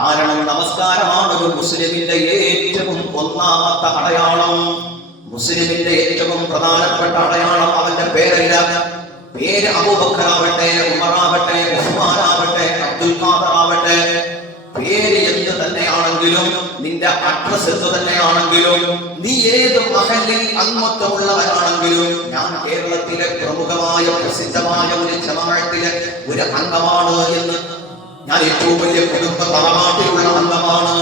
കാരണം നമസ്കാരമാണ് ഒരു മുസ്ലിമിന്റെ ഏറ്റവും ഒന്നാമത്തെ അടയാളം. മുസ്ലിമിന്റെ ഏറ്റവും പ്രധാനപ്പെട്ട അടയാളം അവന്റെ പേരല്ല. പേര് അബൂബക്കറാവട്ടെ, ഉമറാവട്ടെ, ഉസ്മാനാവട്ടെ, അബ്ദുൽ ഖാദർ ആവട്ടെ, പേര് എന്ത് തന്നെയാണെങ്കിലും, നിന്റെ അഡ്രസ് എന്ത് തന്നെയാണെങ്കിലും, നീ ഏത് മഹല്ലിൽ അംഗത്വമുള്ളവരാണെങ്കിലും, ഞാൻ കേരളത്തിലെ പ്രമുഖമായ പ്രസിദ്ധമായ ഒരു ജമാഅത്തിലെ ഒരു അംഗമാണ് എന്ന്, ഞാൻ ഏറ്റവും വലിയ കുടുംബ തറവാട്ടിലുള്ള അംഗമാണ്,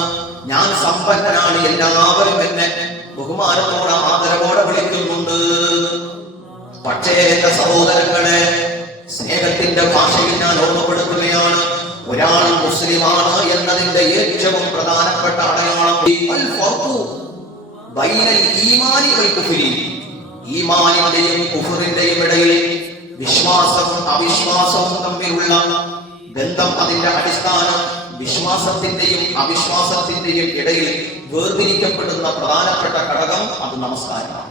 ഞാൻ സമ്പന്നനാണ്, എല്ലാവരും എന്നെ ബഹുമാനത്തോടെ ആദരവോടെ വിളിക്കുന്നുണ്ട്. പക്ഷേ എന്റെ സഹോദരങ്ങളെ, സ്നേഹത്തിന്റെ ഭാഷയിൽ ഞാൻ ഓർമ്മപ്പെടുത്തുകയാണ്, ഒരാൾ മുസ്ലിമാണ് എന്നതിന്റെ ഏറ്റവും പ്രധാനപ്പെട്ട അടയാളം ഈമാനിന്റെയും കുഫറിന്റെയും ഇടയിൽ വിശ്വാസവും അവിശ്വാസവും തമ്മിലുള്ള ബന്ധം, അതിന്റെ അടിസ്ഥാനം വിശ്വാസത്തിന്റെയും അവിശ്വാസത്തിന്റെയും ഇടയിൽ വേർതിരിക്കപ്പെടുന്ന പ്രധാനപ്പെട്ട ഘടകം അത് നമസ്കാരമാണ്.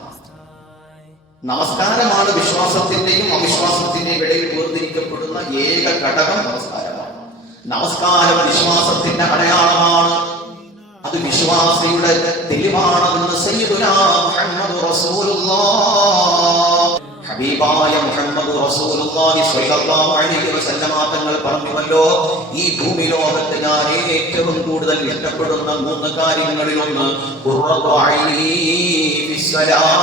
നമസ്കാരമാണ് വിശ്വാസത്തിന്റെയും അവിശ്വാസത്തിന്റെയും ഇടയിൽ വേർതിരിക്കപ്പെടുന്ന ഏക ഘടകം നമസ്കാരമാണ്. നമസ്കാരം വിശ്വാസത്തിന്റെ അടയാളമാണ്, അത് വിശ്വാസിയുടെ തെളിവാണെന്ന് സയ്യിദുനാ മുഹമ്മദ് റസൂലുള്ളാഹ്, ഹബീബായ മുഹമ്മദ് റസൂലുള്ളാഹി സ്വല്ലല്ലാഹു അലൈഹി വസല്ലമ തങ്ങൾ പറഞ്ഞുവല്ലോ, ഈ ഭൂമി ലോകത്ത് ഞാൻ ഏറ്റവും കൂടുതൽ ഇഷ്ടപ്പെടുന്ന 3 കാര്യങ്ങളിലൊന്ന് ഖുർറത്തു ഐനി ഫിസ്സലാം.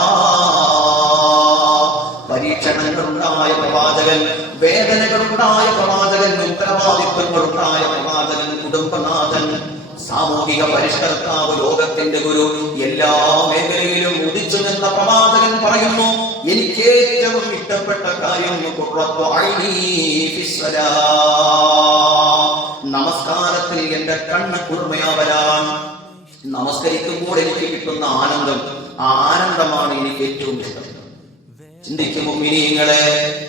പരീക്ഷണങ്ങളുണ്ടായ പ്രവാചകൻ, വേദനകളുണ്ടായ പ്രവാചകൻ, ഉത്തരവാദിത്വങ്ങളുണ്ടായ പ്രവാചകൻ, കുടുംബനാഥൻ, സാമൂഹിക പരിഷ്കർത്താവ്, ലോകത്തിന്റെ ഗുരു, എല്ലാ മേഖലയിലും ഉദിച്ചു നിന്ന പ്രവാചകൻ പറയുന്നു, എനിക്ക് ഏറ്റവും ഇഷ്ടപ്പെട്ട കാര്യം ഖുർറത്തു ഐനി ഫിസ്സലാം. നമസ്കാരത്തിൽ എന്റെ കണ്ണ് കുളിർമയാവലാണ്. നമസ്കരിക്കുമ്പോൾ എനിക്ക് കിട്ടുന്ന ആനന്ദം, ആ ആനന്ദമാണ് എനിക്ക് ഏറ്റവും ഇഷ്ടം. ചിന്തിക്കും മുഅ്മിനീങ്ങളെ,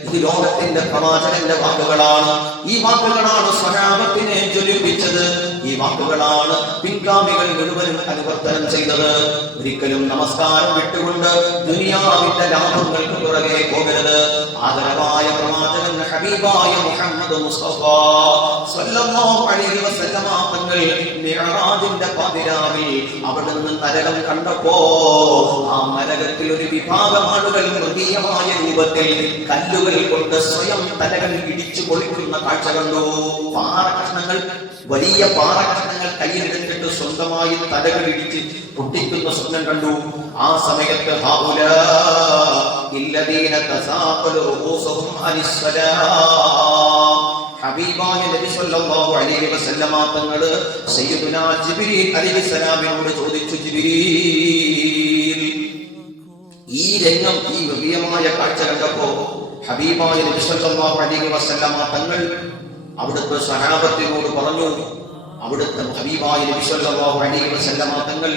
ഇത് ലോകത്തിന്റെ പ്രവാചകന്റെ വാക്കുകളാണ്. ഈ വാക്കുകളാണ് സ്വഹാബത്തിനെ ജ്വലിപ്പിച്ചത്. ഈ വാക്കുകളാണ് പിൻഗാമികൾ മുഴുവനും അനുവർത്തനം ചെയ്തത്. ഒരിക്കലും നമസ്കാരം വിട്ടുകൊണ്ട് ദുനിയാവിന്റെ ലാഭങ്ങൾക്ക് പുറകെ പോകരുത്. ആദരവായ പ്രവാചകൻ ഹബീബായ മുഹമ്മദ് മുസ്തഫ സ്വല്ലല്ലാഹു അലൈഹി വസല്ലമ തങ്ങൾ മിഅ്റാജിന്റെ പതിരാവിൽ അവിടുന്ന് നരകം കണ്ടപ്പോ, ആ നരകത്തിൽ ഒരു വിഭാഗം ആളുകൾ മൃഗീയമായ രൂപത്തിൽ കല്ലുകൾ കൊണ്ട് സ്വയം തലകൾ ഇടിച്ചു പൊളിക്കുന്ന കാഴ്ച കണ്ടു. പാറകഷ്ണങ്ങൾ, വലിയ പാറകഷ്ണങ്ങൾ കയ്യിലെടുത്തിട്ട് സ്വന്തമായി തലകൾ ഇടിച്ച് പൊട്ടിക്കുന്ന സ്വപ്നം കണ്ടു. ആ സമയത്ത് ഹബീബായ നബി സല്ലല്ലാഹു അലൈഹി വസല്ലമ തങ്ങൾ സയ്യിദുനാ ജിബ്രീൽ അലൈഹിസ്സലാമിനോട് ചോദിച്ചു, ജിബ്രീൽ, ഈ രംഗം, ഈ വലിയമായ കാഴ്ച കണ്ടപ്പോ ഹബീബായ നബി സല്ലല്ലാഹു അലൈഹി വസല്ലമ തങ്ങൾ അവിടുത്തെ സഹാബത്തിനോട് പറഞ്ഞു, അവിടുത്തെ ഹബീബായ നബി സല്ലല്ലാഹു അലൈഹി വസല്ലമ തങ്ങൾ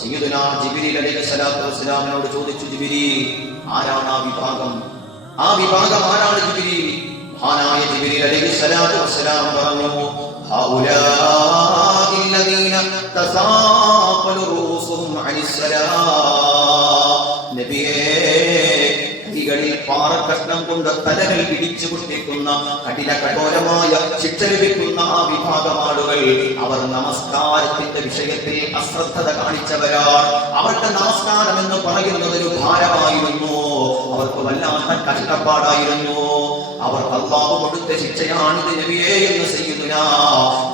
സയ്യിദുനാ ജിബ്രീൽ അലൈഹിസ്സലാത്തു വസ്സലാമിനോട് ചോദിച്ചു, ജിബ്രീൽ, ആരാണ് ആ വിഭാഗം? ആ വിഭാഗം ആരാണ് ജിബ്രീൽ? മഹാനായ ജിബ്രീൽ അലൈഹിസ്സലാത്തു വസ്സലാം പറഞ്ഞു, ഹൗലാഇല്ലദീന തസാഖലു റൂസുഹും അനിസ്സലാം. നബിയേ, കൈകളിൽ പാറക്കഷ്ണം കൊണ്ട് തലകൾ ഇടിച്ചു പൊട്ടിക്കുന്ന കഠിന കഠോരമായ ശിക്ഷ ലഭിക്കുന്ന ആ വിഭാഗം ആളുകൾ, അവർ നമസ്കാരത്തിന്റെ വിഷയത്തിൽ അശ്രദ്ധത കാണിച്ചവരാണ്. അവർക്ക് നമസ്കാരം എന്ന് പറയുന്നത് ഒരു ഭാരമായിരുന്നു, അവർക്ക് വല്ലാത്ത കഷ്ടപ്പാടായിരുന്നു. അവർ അല്ലാഹു കൊടുത്ത ശിക്ഷയാണിത് നബിയേ എന്ന് സയ്യിദുനാ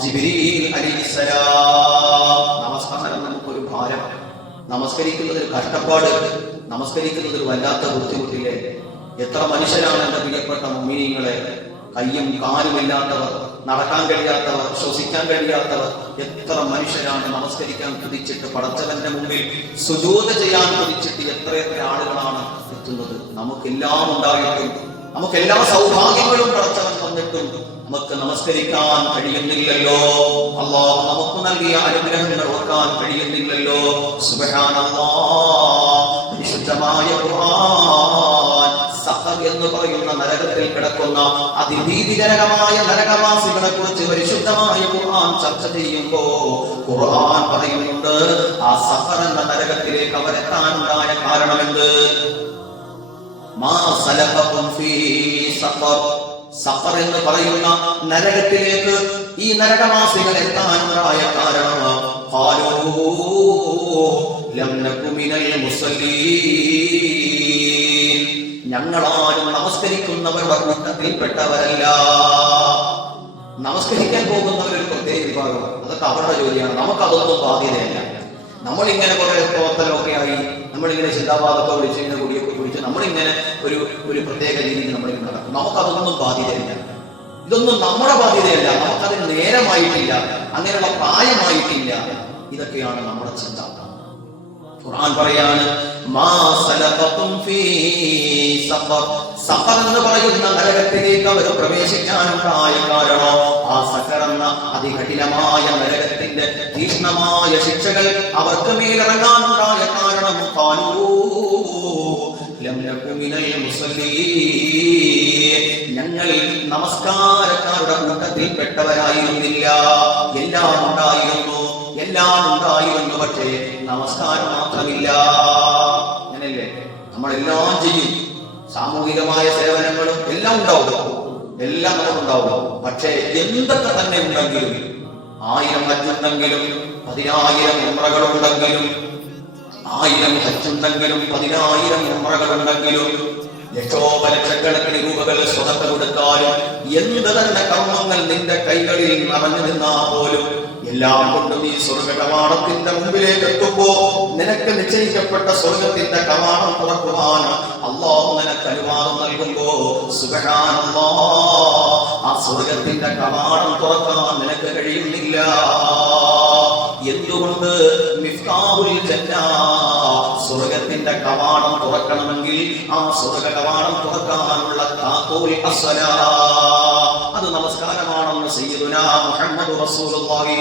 ജിബ്രീൽ അലൈഹിസ്സലാം. നമസ്കാരം നമുക്കൊരു ഭാരം, നമസ്കരിക്കുന്നത് ഒരു കഷ്ടപ്പാട്, നമസ്കരിക്കുന്നത് ഒരു വല്ലാത്ത ബുദ്ധിമുട്ടില്ലേ? എത്ര മനുഷ്യരാണ് എന്റെ പ്രിയപ്പെട്ട മുഅ്മിനീങ്ങളെ, കയ്യും കാലുമില്ലാത്തവർ, നടക്കാൻ കഴിയാത്തവർ, ശ്വസിക്കാൻ കഴിയാത്തവർ, എത്ര മനുഷ്യരാണ് നമസ്കരിക്കാൻ കുതിച്ചിട്ട് പടച്ചവന്റെ മുമ്പിൽ സുജൂദ് ചെയ്യാൻ കുതിച്ചിട്ട് എത്രയെത്ര ആളുകളാണ് എത്തുന്നത്. നമുക്കെല്ലാം ഉണ്ടായിട്ടും, നമുക്കെല്ലാ സൗഭാഗ്യങ്ങളും പടച്ചവൻ തന്നിട്ടും നമുക്ക് നമസ്കരിക്കാൻ കഴിയുന്നില്ലല്ലോ. അല്ലാഹു നമുക്ക് നൽകിയ അനുഗ്രഹങ്ങൾ ഓർക്കാൻ കഴിയുന്നില്ലല്ലോ. സുബ്ഹാനല്ലാഹ്. പരിശുദ്ധമായ ഖുർആൻ സഖർ എന്ന് പറയുന്ന നരകത്തിൽ കിടക്കുന്ന അതിഭീതിജനകമായ നരകവാസികളെ കുറിച്ച് പരിശുദ്ധമായ ഖുർആൻ ചർച്ച ചെയ്യുമ്പോൾ ഖുർആൻ പറയുന്നുണ്ട്, ആ സഖർ എന്ന നരകത്തിലേക്ക് അവരെത്താനുണ്ടായ കാരണമെന്ത്? മാ സലഫകും ഫീ സഖർ. സഖർ എന്ന് പറയുന്ന നരകത്തിലേക്ക് ഈ നരകവാസികൾ എത്താനുണ്ടായ കാരണം ഖാലൂ ലം നകു മിനൽ മുസല്ലീൻ, ഞങ്ങളാരും നമസ്കരിക്കുന്നവരുടെ കൂട്ടത്തിൽപ്പെട്ടവരല്ല. നമസ്കരിക്കാൻ പോകുന്നവരൊരു പ്രത്യേക വിഭാഗം, അതൊക്കെ അവരുടെ ജോലിയാണ്, നമുക്കതൊന്നും ബാധ്യതയല്ല. നമ്മളിങ്ങനെ കുറെ പ്രവർത്തനമൊക്കെ ആയി, നമ്മളിങ്ങനെ ചിന്താവാദമൊക്കെ വിളിച്ച് ഇങ്ങനെ കൂടിയൊക്കെ കുടിച്ച് നമ്മളിങ്ങനെ ഒരു പ്രത്യേക രീതിയിൽ നമ്മളിങ്ങനെ നടക്കും. നമുക്കതൊന്നും ബാധ്യതയില്ല, ഇതൊന്നും നമ്മുടെ ബാധ്യതയല്ല, നമുക്കതിന് നേരമായിട്ടില്ല, അങ്ങനെയുള്ള പ്രായമായിട്ടില്ല. ഇതൊക്കെയാണ് നമ്മുടെ ചിന്ത. ഖുർആൻ പറയാണ് മാ സലഖതും ഫീ സഖർ, സഖർ എന്ന് പറയുന്ന നരകത്തിലേക്ക് അവർ പ്രവേശിക്കാനുണ്ടായ കാരണം, ആ സഖർ എന്ന അതികഠിനമായ നരകത്തിന്റെ തീക്ഷ്ണമായ ശിക്ഷകൾ അവർക്ക് മേലിറങ്ങാനുണ്ടായ കാരണം ഖാലൂ ലം നകു മിനൽ മുസല്ലീൻ, ഞങ്ങൾ നമസ്കാരക്കാരുടെ കൂട്ടത്തിൽപ്പെട്ടവരായിരുന്നില്ല. എല്ലാം ഉണ്ടായിരുന്നു, പക്ഷേ നമസ്കാരം മാത്രമില്ല. അങ്ങനെയല്ലേ, നമ്മളെല്ലാം ചെയ്യും, സാമൂഹികമായ സേവനങ്ങളും എല്ലാം ഉണ്ടാവും, എല്ലാം നമുക്കുണ്ടാവും. പക്ഷേ എന്തൊക്കെ തന്നെ ഉണ്ടെങ്കിലും, 1000 ഹജ്ജുണ്ടെങ്കിലും 10,000 ഉംറകളുണ്ടെങ്കിലും, 1000 ഹജ്ജുണ്ടെങ്കിലും 10,000 ഉംറകളുണ്ടെങ്കിലും, ലക്ഷോപലക്ഷക്കണക്കിന് രൂപകൾ സ്വതന്ത്ര കൊടുത്താലും, എന്ത് തന്നെ കർമ്മങ്ങൾ നിന്റെ കൈകളിൽ നിറഞ്ഞു നിന്നാ പോലും, എല്ലാം കൊണ്ടും ഈ സ്വർഗ കവാടത്തിന്റെ മുമ്പിലേക്ക് എത്തുമ്പോ നിനക്ക് നിശ്ചയിക്കപ്പെട്ട സ്വർഗത്തിന്റെ കവാടം തുറക്കുവാൻ അല്ലാഹു നിനക്ക് അനുവാദം നൽകുമ്പോ സുബ്ഹാനല്ലാഹ്, ആ സ്വർഗത്തിന്റെ കവാടം തുറക്കാൻ നിനക്ക് കഴിയുന്നില്ല. എന്തുകൊണ്ട്? മിഫ്താഹുൽ ജന്ന, സ്വർഗത്തിന്റെ കവാടം തുറക്കണമെങ്കിൽ ആ സ്വർഗ കവാടം തുറക്കാനുള്ള താക്കോൽ അസ്സലാ, അത് നമസ്കാരമാണെന്ന് സയ്യിദുനാ മുഹമ്മദ് റസൂലുള്ളാഹി